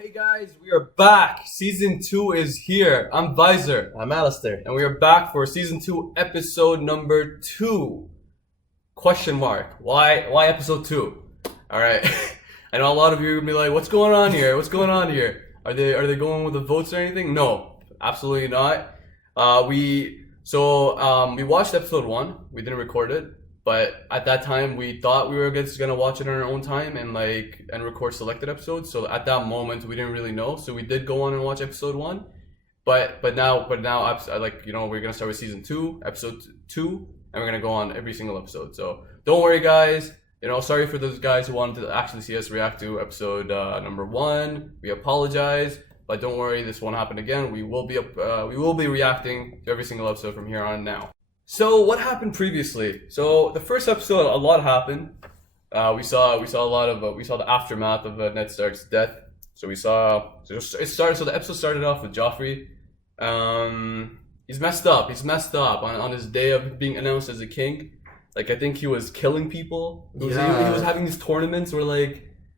Hey guys, we are back. Season 2 is here. I'm Visor. I'm Alistair. And we are back for Season 2, Episode number 2. Question mark. Why Episode 2? Alright. I know a lot of you are going to be like, what's going on here? What's going on here? Are they going with the votes or anything? No. Absolutely not. We watched Episode 1. We didn't record it. But at that time, we thought we were just gonna watch it on our own time and record selected episodes. So at that moment, we didn't really know. So we did go on and watch episode 1. But now, we're gonna start with season 2, episode 2, and we're gonna go on every single episode. So don't worry, guys. Sorry for those guys who wanted to actually see us react to episode number 1. We apologize, but don't worry, this won't happen again. We will be reacting to every single episode from here on now. So what happened previously? So the first episode, a lot happened. We saw the aftermath of Ned Stark's death. So the episode started off with Joffrey. He's messed up. On his day of being announced as a king. I think he was killing people. He was having these tournaments where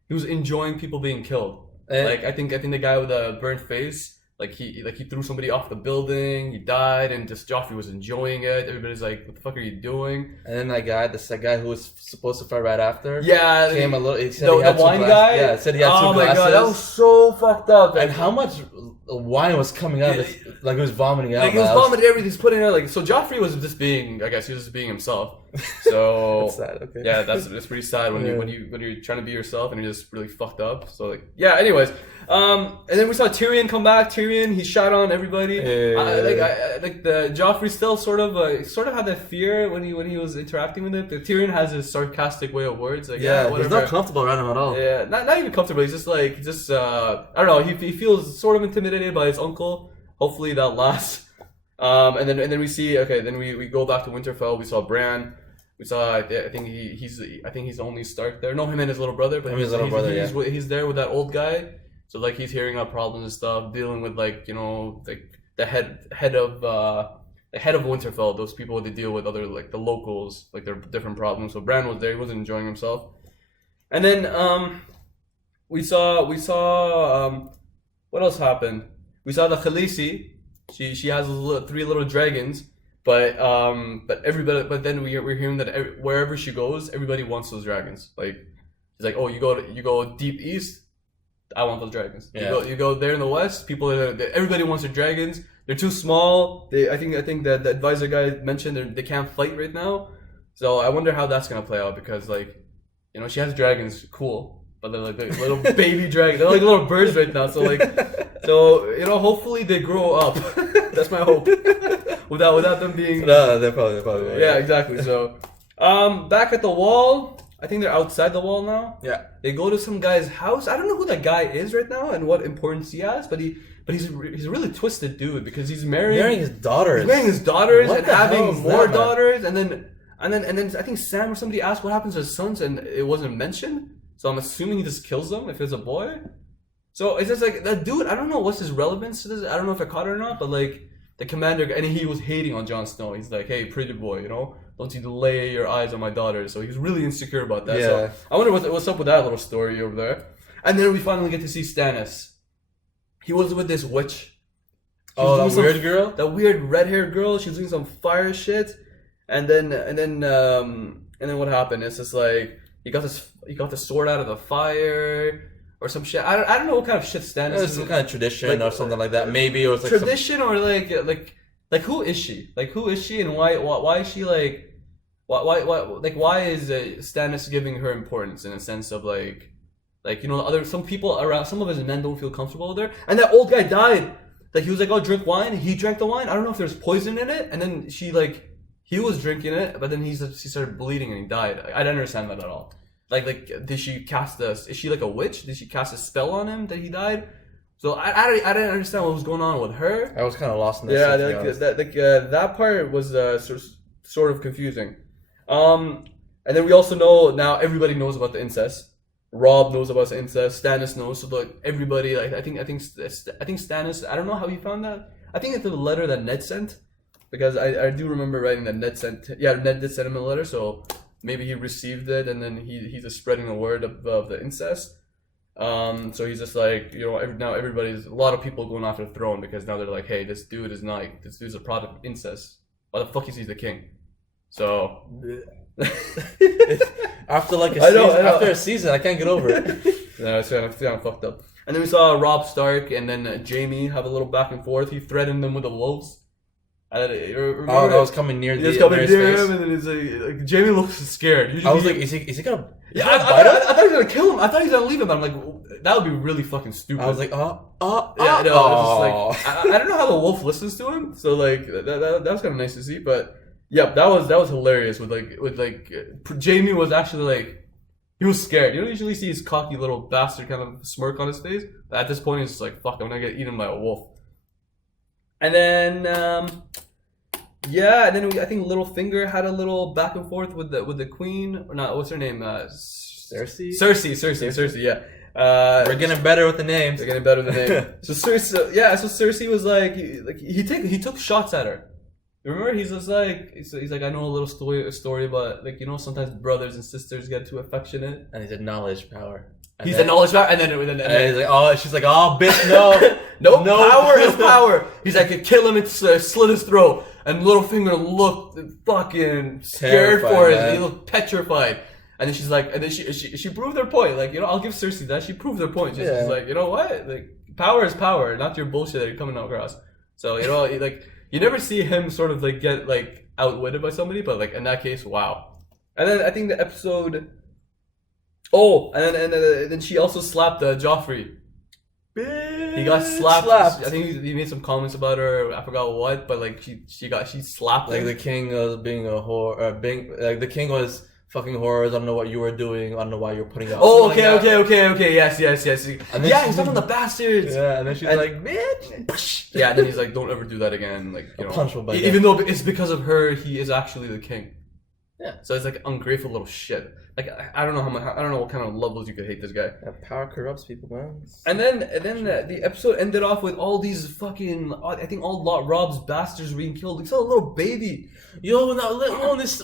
he was enjoying people being killed. I think the guy with the burnt face. He threw somebody off the building, he died, and just Joffrey was enjoying it. Everybody's like, what the fuck are you doing? And then that guy who was supposed to fight right after, he said he had the wine guy? Yeah, said he had 2 glasses. Oh my god, that was so fucked up. And how much wine was coming out, he was vomiting out. He was vomiting everything, he's putting it so Joffrey was just being, he was just being himself. So that's sad, okay. Yeah, that's pretty sad when you're trying to be yourself and you're just really fucked up. So anyways. And then we saw Tyrion come back. Tyrion, he shot on everybody. The Joffrey still sort of had that fear when he was interacting with it. Tyrion has his sarcastic way of words. He's not comfortable around him at all. Yeah, not even comfortable. He's just I don't know. He feels sort of intimidated by his uncle. Hopefully that lasts. And then we see. Okay, then we go back to Winterfell. We saw Bran. We saw. I think he's the only Stark there. No, him and his little brother. But he's there with that old guy. So he's hearing about problems and stuff, dealing with the head of Winterfell, those people they deal with, other the locals, their different problems. So Bran was there, he wasn't enjoying himself. And then we saw what else happened? We saw the Khaleesi. She has 3 little dragons, but then we're hearing that wherever she goes, everybody wants those dragons. She's like, oh, you go deep east. I want those dragons. Yeah. You go there in the west. Everybody wants their dragons. They're too small. I think that the advisor guy mentioned they can't fight right now. So I wonder how that's gonna play out because she has dragons, cool, but they're the little baby dragons. They're like little birds right now. So hopefully they grow up. That's my hope. Without them being. No, they're probably. Yeah, exactly. So, back at the wall. I think they're outside the wall now. Yeah. They go to some guy's house. I don't know who that guy is right now and what importance he has, but he's a really twisted dude because he's marrying his daughters. He's marrying his daughters and having more daughters, and then I think Sam or somebody asked what happens to his sons and it wasn't mentioned. So I'm assuming he just kills them if it's a boy. So it's just that dude. I don't know what's his relevance to this. I don't know if I caught it or not, but the commander, and he was hating on Jon Snow. He's like, hey, pretty boy, don't you lay your eyes on my daughter. So he's really insecure about that. Yeah. So I wonder what's up with that little story over there. And then we finally get to see Stannis. He was with this witch. That weird girl? That weird red-haired girl. She was doing some fire shit. And then what happened? It's just he got the sword out of the fire. Or some shit. I don't know what kind of shit Stannis is. Some kind of tradition or something like that. Maybe it was tradition or who is she? Who is she and why is she why is Stannis giving her importance in a sense of some people around, some of his men don't feel comfortable with her. And that old guy died. He was oh, drink wine. He drank the wine. I don't know if there's poison in it. And then he was drinking it, but then he started bleeding and he died. I didn't understand that at all. Did she cast is she a witch? Did she cast a spell on him that he died? So I didn't understand what was going on with her. I was kind of lost in that. Yeah, that part was sort of confusing. And then we also know now everybody knows about the incest. Rob knows about the incest. Stannis knows. So everybody I think Stannis. I don't know how he found that. I think it's the letter that Ned sent because I do remember writing that Ned sent. Yeah, Ned did send him a letter. So maybe he received it and then he's just spreading the word of the incest. So he's just like, you know, now everybody's a lot of people going after the throne because now they're like, hey, this dude's a product of incest. Why the fuck is he the king? So after like after a season, I can't get over it. No, it's kind of fucked up. And then we saw Robb Stark and then Jaime have a little back and forth. He threatened them with the wolves. That was coming near him, and then it's like Jaime looks scared. Usually I was like, is he gonna? Yeah, I thought he was gonna kill him. I thought he was gonna leave him. But I'm like, that would be really fucking stupid. I was like, yeah, no, it's just like I don't know how the wolf listens to him. So like that was kind of nice to see. But yeah, that was hilarious. With Jaime was actually like. He was scared. You don't usually see his cocky little bastard kind of smirk on his face. But at this point, he's just like, fuck, I'm gonna get eaten by a wolf. And then, I think Littlefinger had a little back and forth with the queen. Or not, what's her name? Cersei? Cersei, yeah. We're getting better with the names. They're getting better with the name. So Cersei was like, he took shots at her. Remember, he's just like, he's like, I know a little story, but like, you know, sometimes brothers and sisters get too affectionate. And he said knowledge power. And he's a knowledge power, and then he's like, oh, she's like, oh, bitch, no, no, power is power. He's like, kill him and slit his throat. And Littlefinger looked fucking scared for it. He looked petrified. And then she's like, and then she proved her point. Like, you know, I'll give Cersei that. She proved her point. She's like, you know what? Like, power is power, not your bullshit that you're coming across. So, you know, like. You never see him sort of like get like outwitted by somebody, but like in that case, wow. And then I think the episode. Oh, and then she also slapped Joffrey. Bitch, he got slapped. I think he made some comments about her. I forgot what, but like she slapped like him. The king was being a whore. Like the king was. Fucking horrors! I don't know what you were doing. I don't know why you're putting out. Oh, okay. Yes. And then he's talking the bastards. Yeah, and then she's like, bitch. Yeah, and then he's like, don't ever do that again. Like, you know, even though it's because of her, he is actually the king. Yeah. So it's like ungrateful little shit. Like I don't know what kind of levels you could hate this guy. Power corrupts people, man. And then the episode ended off with all these fucking Robb's bastards being killed. Like, saw a little baby. Yo,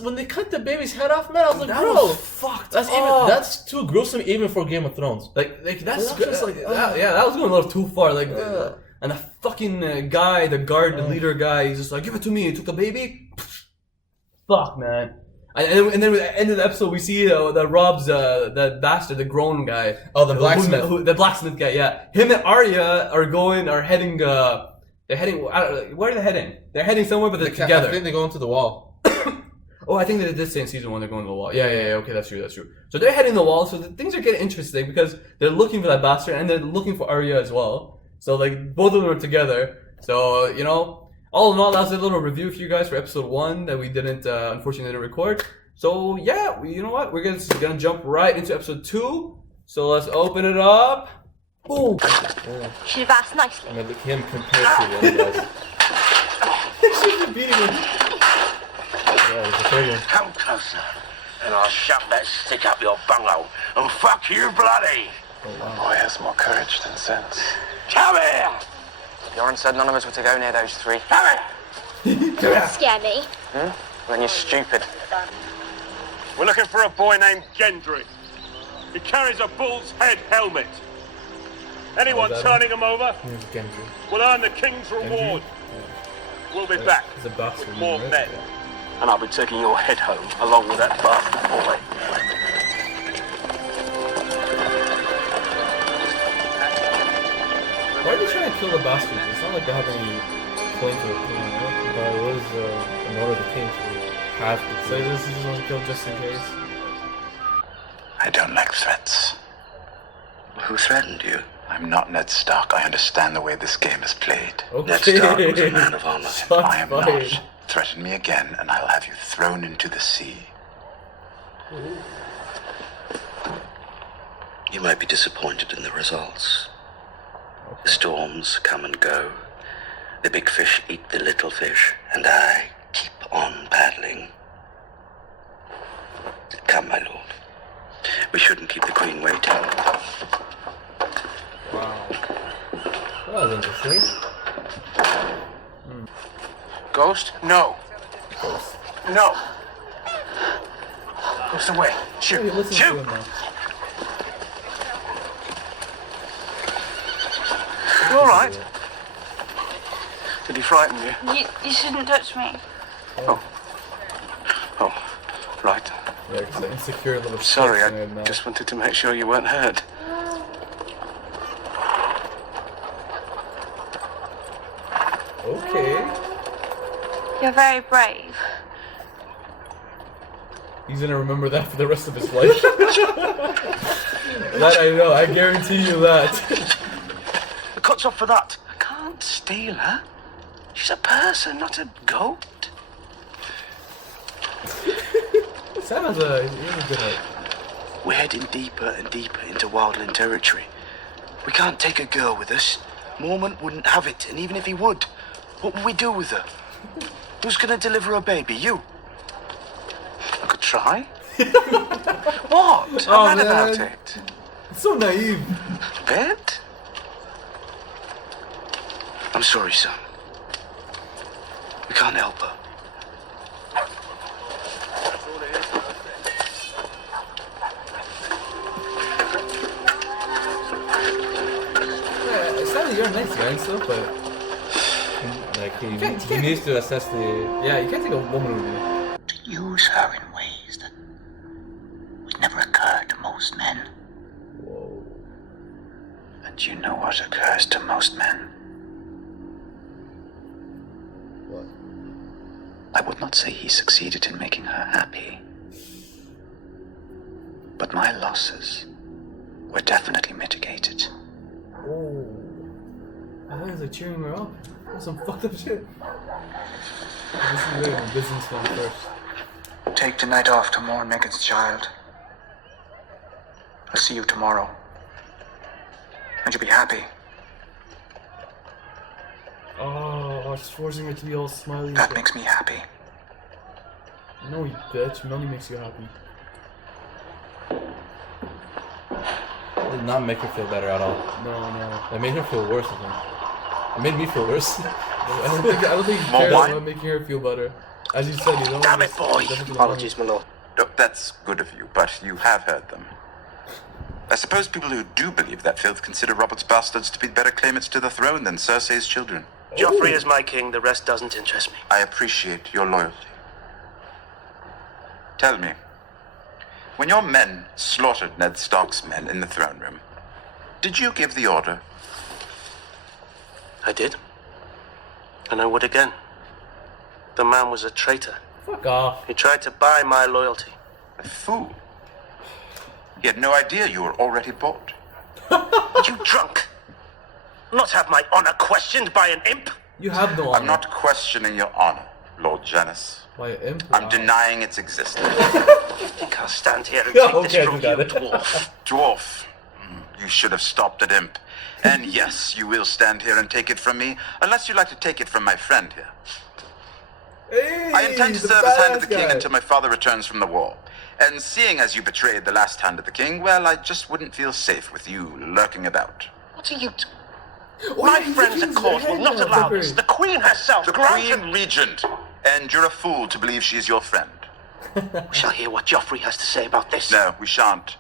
when they cut the baby's head off, man, I was like, that bro, was fucked. That's too gruesome even for Game of Thrones. Like that's just like that was going a little too far. Like and the fucking guy, the leader guy, he's just like, give it to me. He took the baby. Fuck, man. And then at the end of the episode, we see that Robb's that bastard, the grown guy. Oh, the blacksmith. The blacksmith guy, yeah. Him and Arya are heading. They're heading. Where are they heading? They're heading somewhere, but they're together. I think they're going to the wall. Oh, I think they did say in season 1 they're going to the wall. Yeah. Okay, that's true. So they're heading the wall. So things are getting interesting because they're looking for that bastard and they're looking for Arya as well. So like both of them are together. So you know. All in all, that's a little review for you guys for episode 1 that we unfortunately didn't record. So yeah, you know what? We're gonna jump right into episode 2. So let's open it up. Boom. She vast nicely. I'm gonna look him compared to the other guys. She's been beating him. Yeah, he's a third one. Come closer, and I'll shove that stick up your bunghole and fuck you bloody. Oh, wow. Boy has more courage than sense. Come here! Bjorn said none of us were to go near those three. Come here! Don't scare me. Then you're stupid. We're looking for a boy named Gendry. He carries a bull's head helmet. Anyone turning him over Here's Gendry. will earn the king's reward. We'll be back He's a bastard, with more right? men. And I'll be taking your head home along with that bastard boy. Why are they trying to kill the bastards? It's not like they have any claim to the king, right? But it was in order the king to have to. So this is just want to kill just in case. I don't like threats. Who threatened you? I'm not Ned Stark. I understand the way this game is played. Okay. Ned Stark was a man of honor. Shots I am fired. not. Threaten me again, and I'll have you thrown into the sea. You might be disappointed in the results. The storms come and go. The big fish eat the little fish, and I keep on paddling. Come, my lord. We shouldn't keep the queen waiting. Wow. That was interesting. Ghost? No. Ghost. No. Ghost away. Hey, Shoot. listen to Shoot. him now. right? Did he frighten you? You shouldn't touch me. Oh, right. Yeah, because the insecure little Sorry, shit I now. just wanted to make sure you weren't hurt. Okay. You're very brave. He's gonna remember that for the rest of his life. That I know, I guarantee you that. The cut's off for that. I can't steal her. She's a person, not a goat. Sam has a good heart. We're heading deeper and deeper into wildland territory. We can't take a girl with us. Mormont wouldn't have it, and even if he would, what would we do with her? Who's gonna deliver a baby? You? I could try. What? Oh, I'm mad about man. it. It's so naive. Bet? I'm sorry, son. We can't help her. Yeah, Sam, you're a nice guy and stuff, but Like he can't- needs to assess the. yeah, you can't take a woman with you. To use her in ways that would never occur to most men. Whoa. And you know what occurs to most men. What? I would not say he succeeded in making her happy. But my losses were definitely mitigated. Oh. I thought he was like cheering her up. That's some fucked up shit. This is really a businessman first. Take tonight off to mourn Megan's child. I'll see you tomorrow. And you'll be happy. Oh, it's forcing her to be all smiley. That makes me happy. No, you bitch. Money makes you happy. It did not make her feel better at all. No. It made her feel worse, I think. It made me feel worse. I don't think he More cares wine? about making her feel better. As you said, you know. Damn it, boy! Apologies, my lord. Look, that's good of you, but you have heard them. I suppose people who do believe that filth consider Robert's bastards to be better claimants to the throne than Cersei's children. Joffrey is my king. The rest doesn't interest me. I appreciate your loyalty. Tell me, when your men slaughtered Ned Stark's men in the throne room, did you give the order? I did. And I would again. The man was a traitor. Fuck off. He tried to buy my loyalty. A fool. He had no idea you were already bought. Are you drunk? Not have my honor questioned by an imp? You have no honor. I'm not questioning your honor, Lord Janus. By an imp? I'm Wow. denying its existence. I think I'll stand here and Yeah, take this okay, from do that. you, dwarf. Dwarf, you should have stopped at imp. And yes, you will stand here and take it from me, unless you'd like to take it from my friend here. Hey, I intend to the serve as Hand of the badass King guy. until my father returns from the war. And seeing as you betrayed the last Hand of the King, well, I just wouldn't feel safe with you lurking about. What are you... Oh, My yeah, he's friends the at king's court will head not now, allow Pepper. this. The Queen herself The granted... Queen Regent, and you're a fool to believe she's your friend. We shall hear what Joffrey has to say about this. No, we shan't.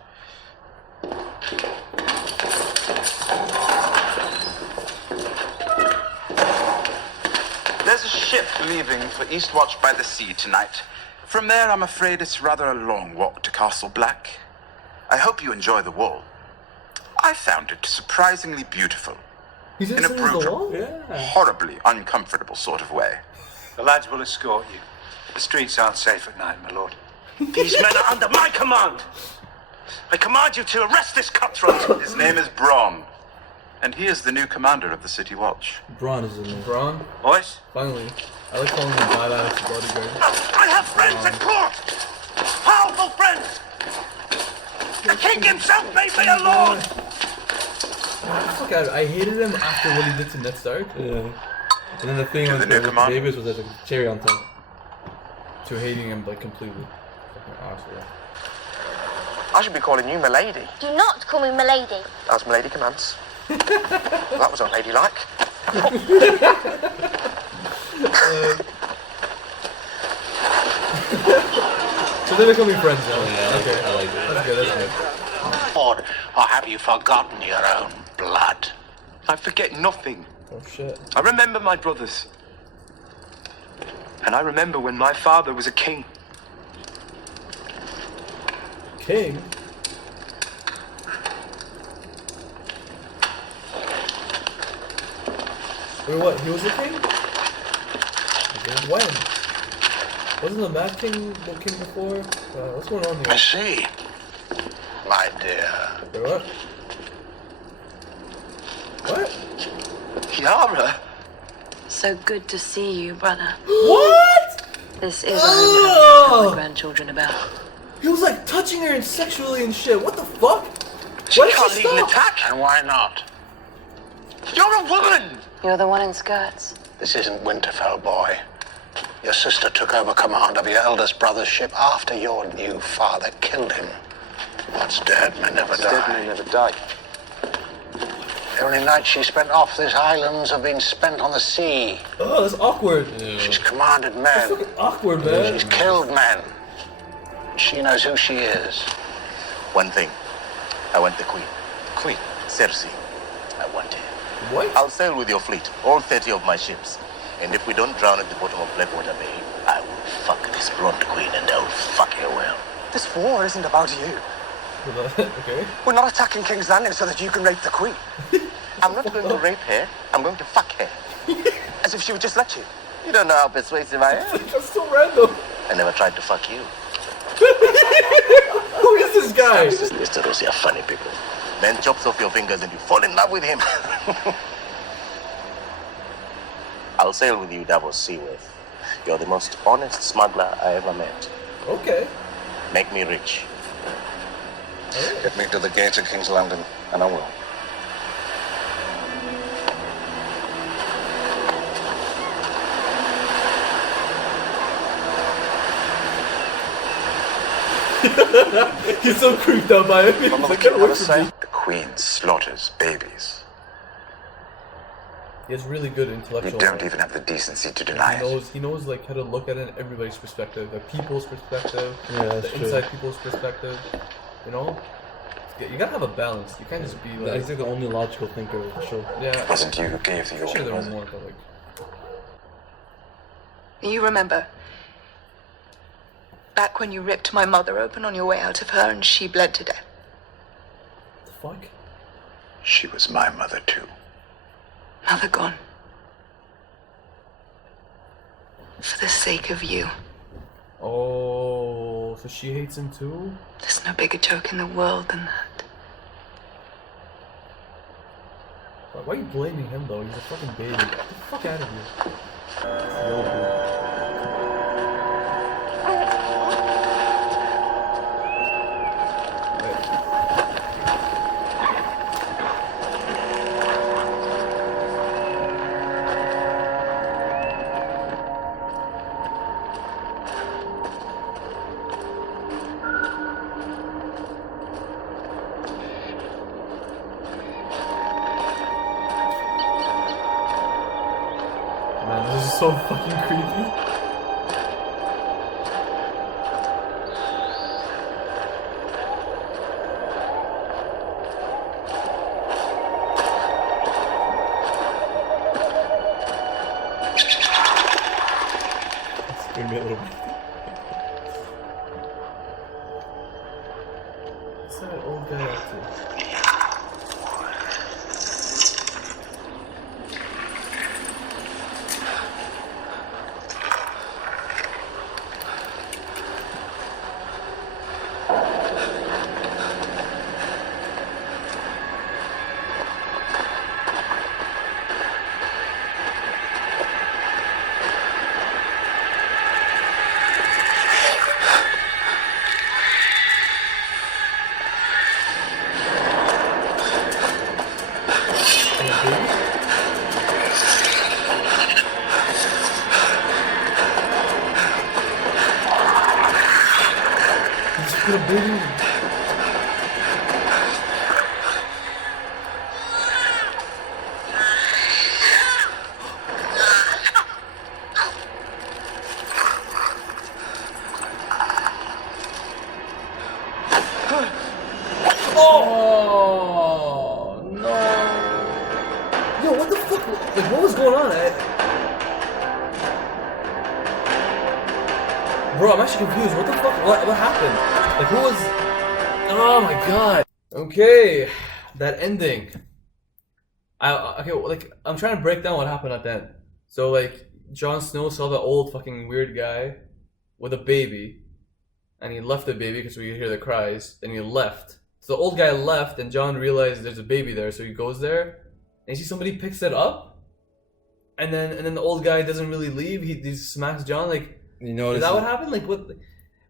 There's a ship leaving for Eastwatch by the Sea tonight. From there, I'm afraid it's rather a long walk to Castle Black. I hope you enjoy the wall. I found it surprisingly beautiful, He's in a inside the brutal, wall? Yeah. horribly uncomfortable sort of way. The lads will escort you. The streets aren't safe at night, my lord. These men are under my command. I command you to arrest this cutthroat. His name is Bronn, and he is the new commander of the City Watch. Braun is in there. Braun? Boys, Finally. I like calling him badass bodyguard. I have friends at court. Powerful friends. The king himself made me a lord. Fuck out. I hated him after what he did to Ned Stark. Yeah. And then the thing To with the new the command. babies was like a cherry on top. To hating him like completely. Fucking asshole. I should be calling you Milady, Do not call me Milady. as Milady commands. That was unladylike. So they're becoming friends now. Yeah, Okay. I like it. That's good, that's good. Or have you forgotten your own blood? I forget nothing. Oh shit. I remember my brothers. And I remember when my father was a king. King? Wait, what? He was a king? When? Wasn't the Mad King the king before? What's going on I here? see. My dear. Wait, what? What? Yara? So good to see you, brother. What? This is what I'm telling my grandchildren about. He was like touching her and sexually and shit. What the fuck? She Why can't did lead she an stop? attack. And why not? You're a woman! You're the one in skirts. This isn't Winterfell, boy. Your sister took over command of your eldest brother's ship after your new father killed him. What's dead may never die. Dead may never die. The only nights she spent off these islands have been spent on the sea. Oh, that's awkward. She's commanded That's men. fucking awkward, man. She's killed men. She knows who she is. One thing. I want the Queen. Queen. Cersei. I want her. What? I'll sail with your fleet, all 30 of my ships. And if we don't drown at the bottom of Blackwater Bay, I will fuck this blonde queen and I'll fuck her well. This war isn't about you. Okay. We're not attacking King's Landing so that you can rape the Queen. I'm not going to rape her. I'm going to fuck her. As if she would just let you. You don't know how persuasive I am. That's so random. I never tried to fuck you. Who is this guy? Mr. Rossi are funny people. Man chops off your fingers and you fall in love with him. I'll sail with you, Davos Seaworth. You're the most honest smuggler I ever met. Okay. Make me rich. Get me to the gates of King's Landing, and I will. He's so creeped out by it. He's Remember like, the king "Get had away a from say? me." The Queen slaughters babies. He has really good You intellectual. don't even have the decency to deny it. He knows like how to look at it in everybody's perspective, the people's perspective, Yeah, the inside people's perspective. You know, you gotta have a balance. You can't just be like. He's like the only logical thinker of the show. Yeah. It wasn't you who gave the I'm sure order, there was was it? more, but like. You remember back when you ripped my mother open on your way out of her and she bled to death? The fuck? She was my mother, too. Mother gone. For the sake of you. Oh, so she hates him too? There's no bigger joke in the world than that. Why are you blaming him though? He's a fucking baby. Get the fuck out of here. It's the old dude. Man, this is so fucking creepy. That scared me a little bit. What's that old guy up to? Put a baby. Oh no! Yo, what the fuck? Like, what was going on? Bro, I'm actually confused. What the fuck? What happened? Like, who was... Oh my god. Okay, that ending. Okay, like, I'm trying to break down what happened at the end. So, like, Jon Snow saw the old fucking weird guy with a baby, and he left the baby because we could hear the cries, and he left. So the old guy left, and Jon realized there's a baby there, so he goes there, and you see somebody picks it up, and then the old guy doesn't really leave. He smacks Jon. Like, you know, is that what happened? Like, what?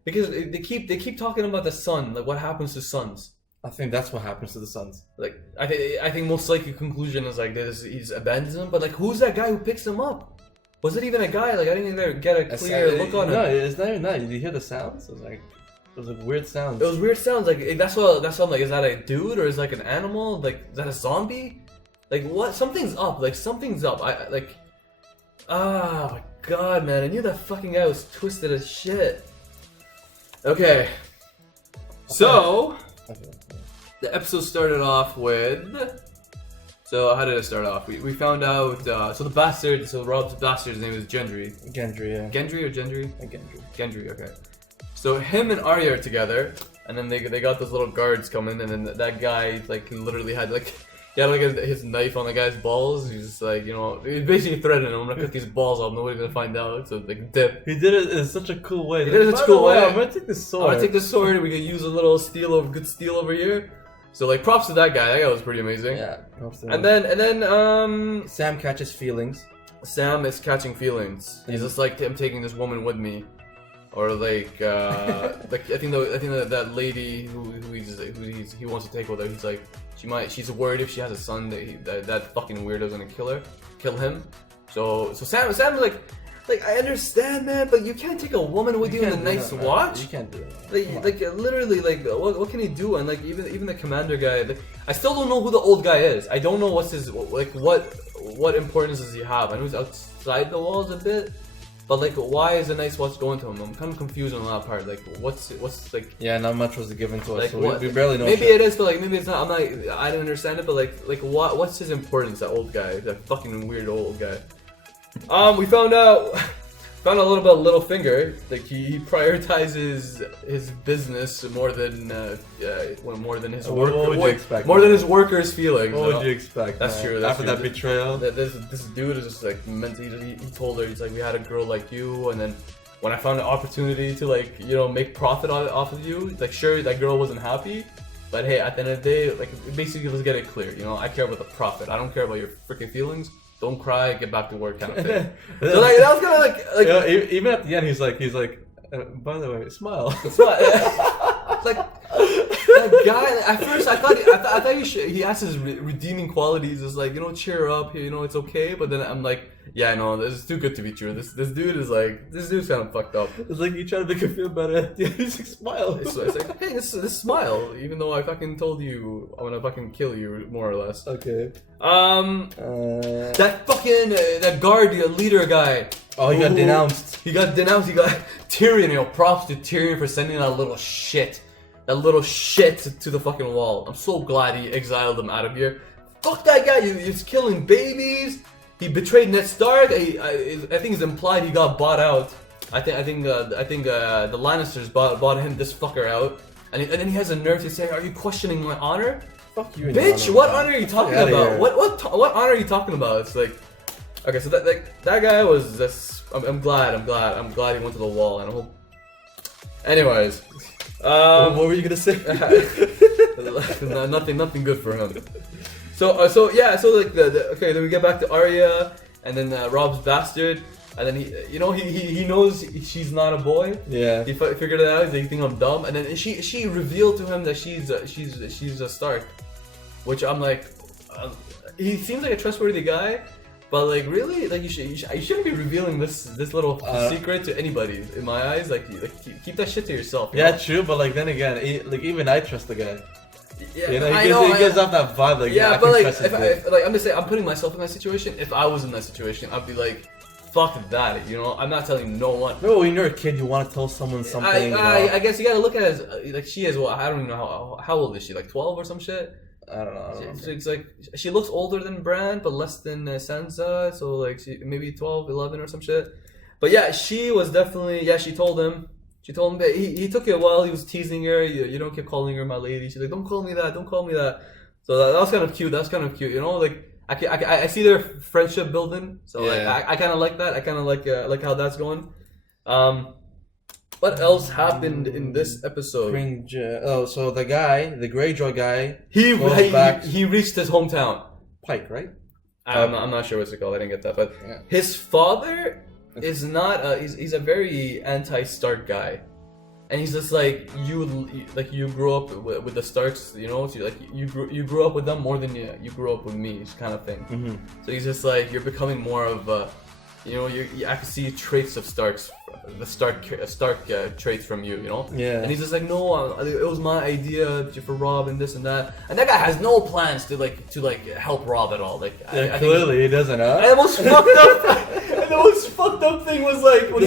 Because they keep talking about the son. Like, what happens to sons? I think that's what happens to the sons. Like, I think most likely conclusion is like this: he's abandoned him. But like, who's that guy who picks him up? Was it even a guy? Like, I didn't even get a clear look on him. No, it's not even that. Did you hear the sounds? It was like weird sounds. It was weird sounds. Like, that's what I'm like. Is that a dude or is it like an animal? Like, is that a zombie? Like, what? Something's up. Like, something's up. Oh my god, man! I knew that fucking guy was twisted as shit. Okay. So, the episode started off with... So, how did it start off? We found out... so, the bastard... So, Rob's bastard's name is Gendry. Gendry, yeah. Gendry or Gendry? Gendry. Gendry, okay. So, him and Arya are together. And then they got those little guards coming. And then that guy, like, he literally had, like... He had, like, his knife on the guy's balls. He's just like, you know... He's basically threatening him. I'm gonna cut these balls off. Nobody's gonna find out. So, like, dip. He did it in such a cool way. He did it in such a cool way. I'm gonna take this sword. I'm gonna take this sword. We can use a little good steel over here. So, like, props to that guy. That guy was pretty amazing. Yeah, props to him. And then, Sam catches feelings. Sam is catching feelings. He's just like, I'm taking this woman with me. Or like, like I think that lady who he wants to take with her. He's like, she's worried if she has a son that fucking weirdo's gonna kill him. So Sam like I understand, man, but you can't take a woman with you in the Night's Watch. You can't do it. Like literally, like what can he do? And like even the commander guy, like, I still don't know who the old guy is. I don't know what's his like what importance does he have? I know he's outside the walls a bit. But like, why is the Night's Watch going to him? I'm kind of confused on that part. Like, what's like? Yeah, not much was given to us. Like, So we barely know. Maybe it is, but like, maybe it's not. I don't understand it. But like, what's his importance? That old guy, that fucking weird old guy. We found out a little bit of Littlefinger. Like, he prioritizes his business more than his work. What would you expect? More than his workers' feelings. What would you expect? That's true. After that betrayal, this dude is just like mentally. He told her, he's like, we had a girl like you, and then when I found an opportunity to like, you know, make profit off of you, like, sure, that girl wasn't happy, but hey, at the end of the day, like, basically, let's get it clear. You know, I care about the profit. I don't care about your freaking feelings. Don't cry, get back to work, kind of thing. So like, that was kind of like, you know, even at the end, he's like, by the way, smile. Like, that guy. At first, I thought he has his redeeming qualities. It's like, you know, cheer up, you know, it's okay. But then I'm like, yeah, no, this is too good to be true. This dude's kind of fucked up. It's like you try to make him feel better. Yeah, he's like, smile. It's like, hey, this smile. Even though I fucking told you I'm gonna fucking kill you, more or less. Okay. That fucking that guard, the leader guy. Oh, he got denounced. He got Tyrion. You know, props to Tyrion for sending that little shit to the fucking wall. I'm so glad he exiled him out of here. Fuck that guy. He's killing babies. He betrayed Ned Stark. I think it's implied he got bought out. I think the Lannisters bought him, this fucker, out. And then he has a nerve to say, "Are you questioning my honor?" Fuck you, bitch. What honor are you talking about? What honor are you talking about? It's like, okay, so that guy was this. I'm glad he went to the wall, and I hope. Anyways, what were you gonna say? nothing good for him. So like okay, then we get back to Arya, and then Rob's bastard, and then he knows she's not a boy. Yeah. He figured it out. He's like, you think I'm dumb, and then she revealed to him that she's a Stark, which I'm like, he seems like a trustworthy guy, but like really, like you shouldn't be revealing this little secret to anybody. In my eyes, like keep that shit to yourself. Yeah, true, but like then again, even I trust the guy. Yeah, you know, he gives off that vibe, like, yeah, I but can like, trust I'm just saying, I'm putting myself in that situation. If I was in that situation, I'd be like, fuck that, you know. I'm not telling no one. No, when you're a kid, you want to tell someone something. I guess you gotta look at it as like, she is. Well, I don't even know how old is she? Like 12 or some shit. I don't know. It's like she looks older than Bran, but less than Sansa. So like maybe 12, 11 or some shit. But yeah, she was definitely She told him. She told him that he took it while he was teasing her. You don't keep calling her my lady. She's like, don't call me that. Don't call me that. So that was kind of cute. That's kind of cute. You know, like I see their friendship building. So like I kind of like that. I kind of like how that's going. What else happened in this episode? So the guy, the Greyjoy guy, he reached his hometown. Pike, right? I'm not sure what's it called. I didn't get that, but his father is not. He's a very anti-Stark guy, and he's just like you grew up with the Starks, you know. So you grew up with them more than you grew up with me, kind of thing. Mm-hmm. So he's just like you're becoming more of I can see traits of the Stark traits from you, you know? Yeah. And he's just like, no, it was my idea for Rob and this and that. And that guy has no plans to help Rob at all. Like, clearly he doesn't, huh? And the most fucked up, and the most fucked up thing was like when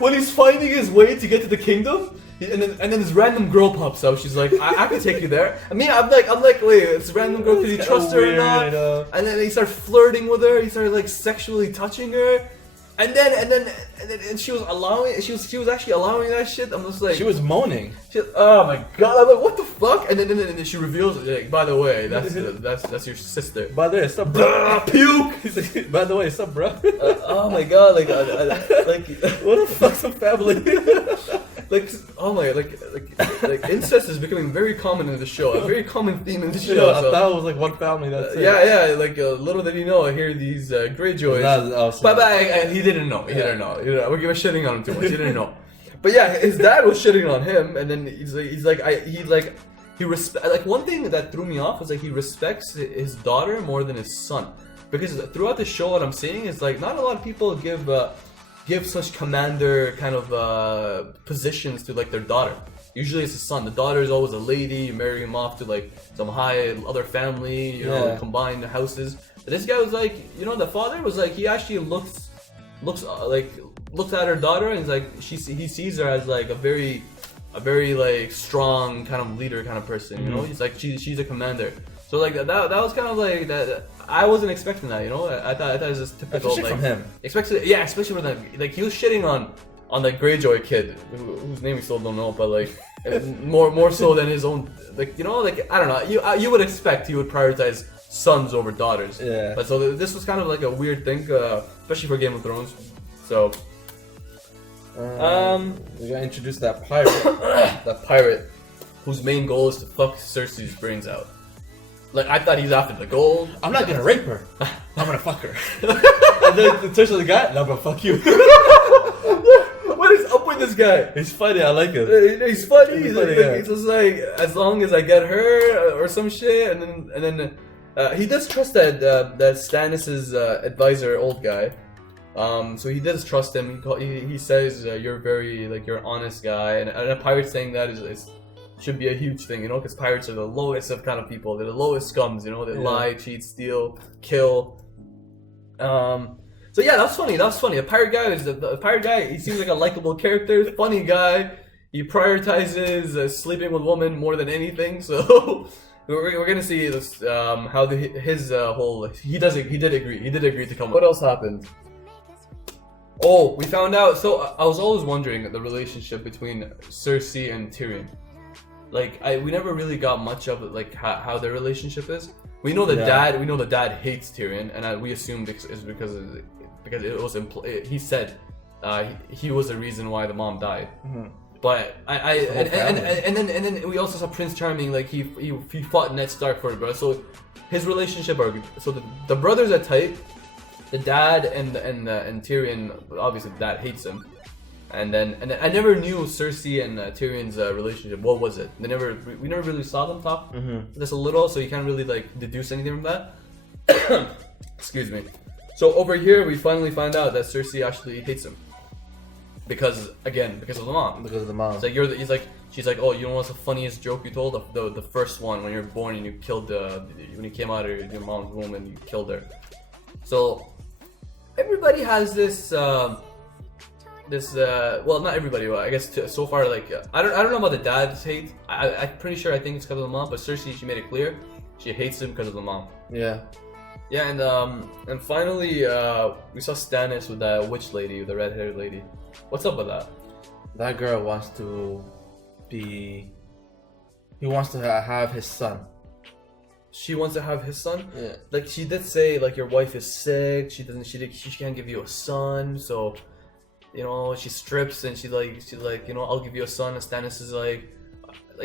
when he's finding his way to get to the kingdom. And then this random girl pops up. She's like, I can take you there. I mean, I'm like, wait, it's a random girl. Can you trust her or not? And then he started flirting with her. He started like sexually touching her. And then she was allowing. She was actually allowing that shit. I'm just like, she was moaning. Oh my god! I'm like, what the fuck? And then she reveals it. Like, by the way, that's your sister. By the way, stop, bro. Puke. He's like, by the way, stop, bro. Oh my god! Like what the fuck's a family? Like incest is becoming very common in the show. A very common theme in the show. Yeah, I thought it was like one family. That's it. Yeah. Like little did you know, I hear these Greyjoys. That's awesome. But he didn't know. He didn't know. We're shitting on him too much. He didn't know. But yeah, his dad was shitting on him, and then he respect. One thing that threw me off was like he respects his daughter more than his son, because throughout the show, what I'm seeing is like not a lot of people give such commander kind of positions to like their daughter. Usually it's the son. The daughter is always a lady. You marry him off to like some high other family, you know, combined houses. But this guy was like, you know, the father was like, he actually looks at her daughter and he's like, he sees her as like a very like strong kind of leader kind of person. You know, he's like she's a commander. So like that was kind of like that. I wasn't expecting that, you know. I thought it was just typical, especially from him. Especially from them. Like he was shitting on the Greyjoy kid, whose name we still don't know, but like more so than his own. Like, you know, like I don't know. You would expect he would prioritize sons over daughters. Yeah. But so this was kind of like a weird thing, especially for Game of Thrones. So. We gotta introduce that pirate. That pirate, whose main goal is to fuck Cersei's brains out. Like, I thought he's after the gold. I'm not gonna rape her. I'm gonna fuck her. And then the Cersei the guy, no, I'm gonna fuck you. What is up with this guy? He's funny. I like him. He's funny. He's just like, as long as I get her or some shit, and then he does trust that Stannis' advisor, old guy. So he does trust him. He says you're you're an honest guy, and a pirate saying that is should be a huge thing, you know, because pirates are the lowest of kind of people. They're the lowest scums, you know. They lie, cheat, steal, kill. So yeah, that's funny. A pirate guy. He seems like a likable character, funny guy. He prioritizes sleeping with women more than anything. So we're gonna see this how his whole he did agree to come. What else happened? Oh, we found out. So I was always wondering the relationship between Cersei and Tyrion. Like we never really got much of it, like how their relationship is. We know the dad hates Tyrion, and we assumed it's because it was he said he was the reason why the mom died. Mm-hmm. But and then we also saw Prince Charming, like he fought Ned Stark for it, bro. So his relationship the brothers are tight. The dad and Tyrion, obviously the dad hates him. And then I never knew Cersei and Tyrion's relationship. What was it? We never really saw them talk just a little, so you can't really like deduce anything from that. Excuse me. So over here we finally find out that Cersei actually hates him because of the mom. Because of the mom. It's like she's like, oh, you know what's the funniest joke you told? The first one when you're born and you killed when you came out of your mom's womb and you killed her. So everybody has this. this well, not everybody, but I guess so far, like I don't know about the dad's hate. I'm pretty sure I think it's because of the mom, but Cersei, she made it clear she hates him because of the mom. Yeah. Yeah, and finally we saw Stannis with that witch lady, the red-haired lady. What's up with that? That girl wants to be. He wants to have his son. She wants to have his son. Yeah. Like she did say, like your wife is sick. She can't give you a son. So, you know, she strips and she's like, you know, I'll give you a son. And Stannis is like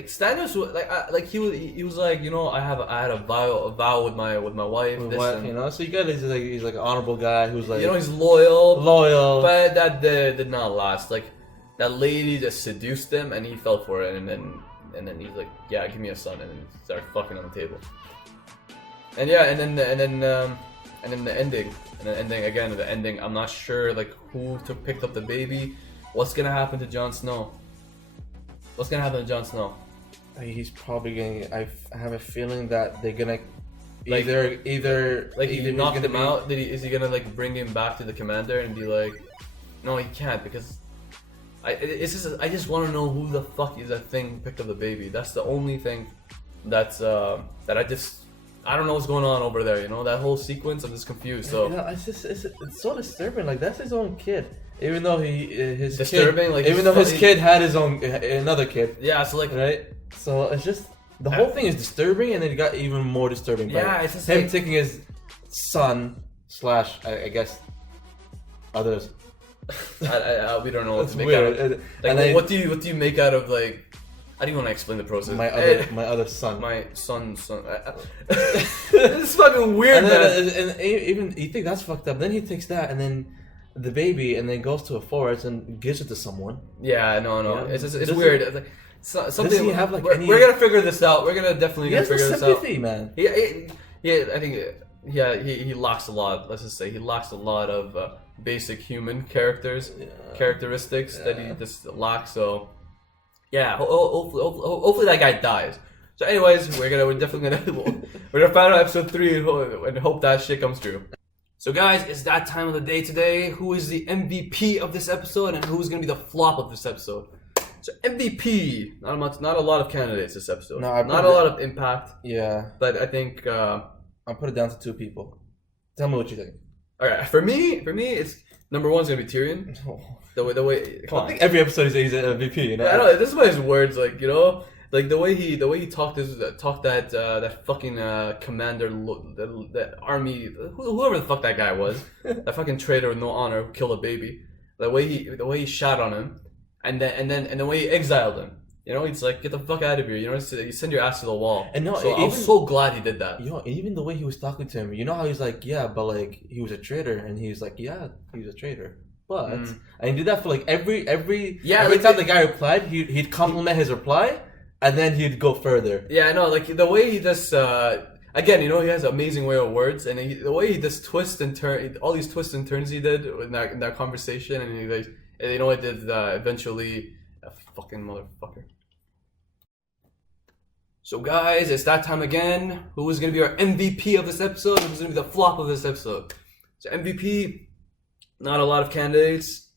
Stannis was like he was like, you know, I had a vow with my wife. You know, so you got he's like an honorable guy who's like, you know, he's loyal. But that did not last. Like that lady just seduced him and he fell for it, and then he's like, yeah, give me a son, and then started fucking on the table. And yeah, and then the ending, the ending. I'm not sure like who picked up the baby. What's gonna happen to Jon Snow? What's gonna happen to Jon Snow? He's probably gonna. I have a feeling that they're gonna like either knock him out. Is he gonna like bring him back to the commander and be like, no, he can't, because I just want to know who the fuck is that thing picked up the baby. That's the only thing that's that I don't know what's going on over there. You know, that whole sequence, I'm just confused. So you know, it's so disturbing. Like that's his own kid. Even though his kid had his own another kid. Yeah, so like right. So it's just the whole thing is disturbing, and then it got even more disturbing. Yeah, it's just him taking his son / I guess others. We don't know what to make weird. out of. Like, and then, what do you make out of like? How do you want to explain the process? My other son. My son. It's fucking weird, man. And even you think that's fucked up. Then he takes that and then the baby and then goes to a forest and gives it to someone. Yeah, no. Yeah. It's weird. Like, something. Does he have like we're gonna figure this out. We're gonna definitely figure this sympathy, out. Man. Yeah. I think. Yeah, he lacks a lot. Let's just say he lacks a lot of basic human characteristics that he just lacks. So. Yeah, hopefully that guy dies. So, anyways, we're definitely gonna find out episode 3 and hope that shit comes true. So, guys, it's that time of the day today. Who is the MVP of this episode, and who's gonna be the flop of this episode? So, MVP, not a lot of candidates this episode. No, not a lot of impact. Yeah, but I think I'll put it down to 2 people. Tell me what you think. All right, for me, it's number 1's gonna be Tyrion. The way. I think every episode he's an MVP. You know. Yeah, I know. This is why his words, like, you know, like the way he talked that fucking commander, the army, whoever the fuck that guy was, that fucking traitor with no honor who killed a baby. The way he shot on him, and the way he exiled him. You know, it's like, get the fuck out of here. You know, you send your ass to the wall. And no, so I was so glad he did that. You know, even the way he was talking to him. You know how he's like, yeah, but like he was a traitor, and he's like, yeah, he was a traitor. But and he did that for like every time the guy replied, he'd compliment his reply, and then he'd go further. Yeah, I know. Like the way he just again, you know, he has an amazing way of words, and the way he just twists and turn, all these twists and turns he did in that conversation, and he like, you know, it did eventually a fucking motherfucker. So guys, it's that time again. Who is gonna be our MVP of this episode? Who's gonna be the flop of this episode? So MVP. Not a lot of candidates,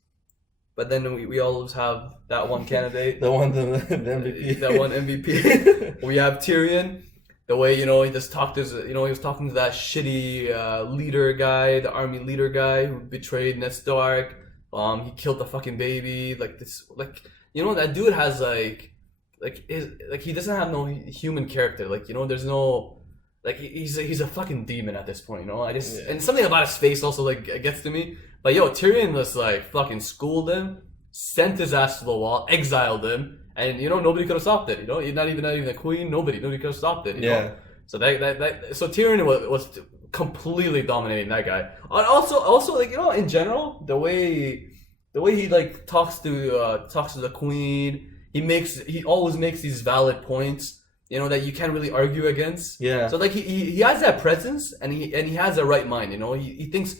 but then we always have that one candidate. the MVP. That one MVP. We have Tyrion. The way, you know, he just talked he was talking to that shitty leader guy, the army leader guy who betrayed Ned Stark. He killed the fucking baby. Like this, like, you know, that dude has he doesn't have no human character. Like, you know, there's no. Like, he's a fucking demon at this point, you know? And something about his face also, like, gets to me. But, yo, Tyrion just, like, fucking schooled him, sent his ass to the wall, exiled him, and, you know, nobody could have stopped it, you know? Not even the queen, nobody could have stopped it, you know? So so Tyrion was completely dominating that guy. And also, like, you know, in general, the way he, like, talks to the queen, he always makes these valid points, you know, that you can't really argue against. Yeah. So like he has that presence, and he has the right mind. You know, he thinks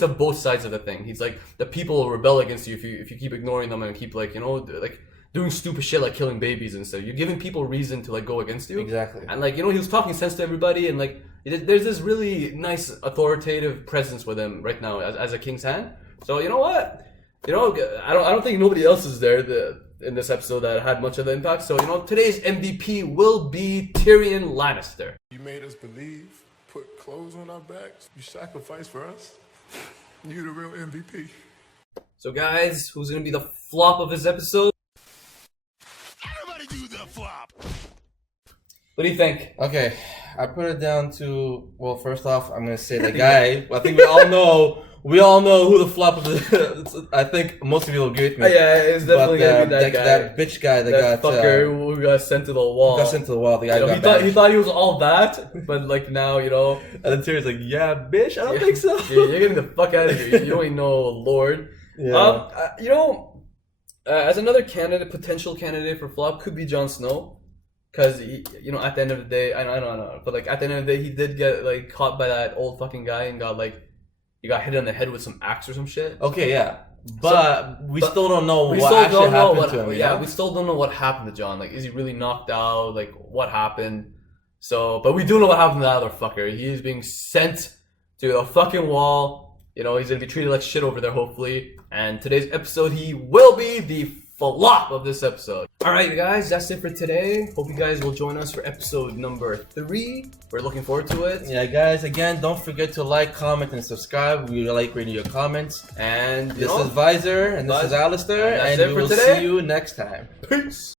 of both sides of the thing. He's like, the people will rebel against you if you keep ignoring them and keep, like, you know, like doing stupid shit like killing babies and stuff. You're giving people reason to, like, go against you. Exactly. And, like, you know, he was talking sense to everybody, and, like, there's this really nice authoritative presence with him right now as a king's hand. So, you know what? you know, I don't think nobody else is there in this episode that had much of an impact. So, you know, today's MVP will be Tyrion Lannister. You made us believe, put clothes on our backs, you sacrificed for us. You the real MVP. So, guys, who's gonna be the flop of this episode? Everybody do the flop. What do you think? Okay, I put it down to, well, first off, I'm gonna say the guy. I think we all know who the flop of the. I think most of you will agree with me. Yeah, it's definitely gonna be that guy. That bitch guy that got fucker who got sent to the wall. Got sent to the wall. The guy you know, he thought he was all that, but like now, you know. And then Tyrion's like, "Yeah, bitch, I don't think so." Yeah, you're getting the fuck out of here. You don't even know Lord. Yeah. You know, as another potential candidate for flop could be Jon Snow. Because, you know, at the end of the day, I know, but like at the end of the day, he did get like caught by that old fucking guy and he got hit on the head with some axe or some shit. Okay, yeah. But we still don't know what actually happened to him. Yeah, we still don't know what happened to Jon. Like, is he really knocked out? Like, what happened? So, but we do know what happened to that other fucker. He is being sent to the fucking wall. You know, he's gonna be treated like shit over there, hopefully. And today's episode, he will be the flop of this episode. Alright guys, that's it for today. Hope you guys will join us for episode number 3. We're looking forward to it. Yeah guys, again, don't forget to like, comment, and subscribe. We like reading your comments. And this is Visor, and this is Alistair, and we will see you next time. Peace!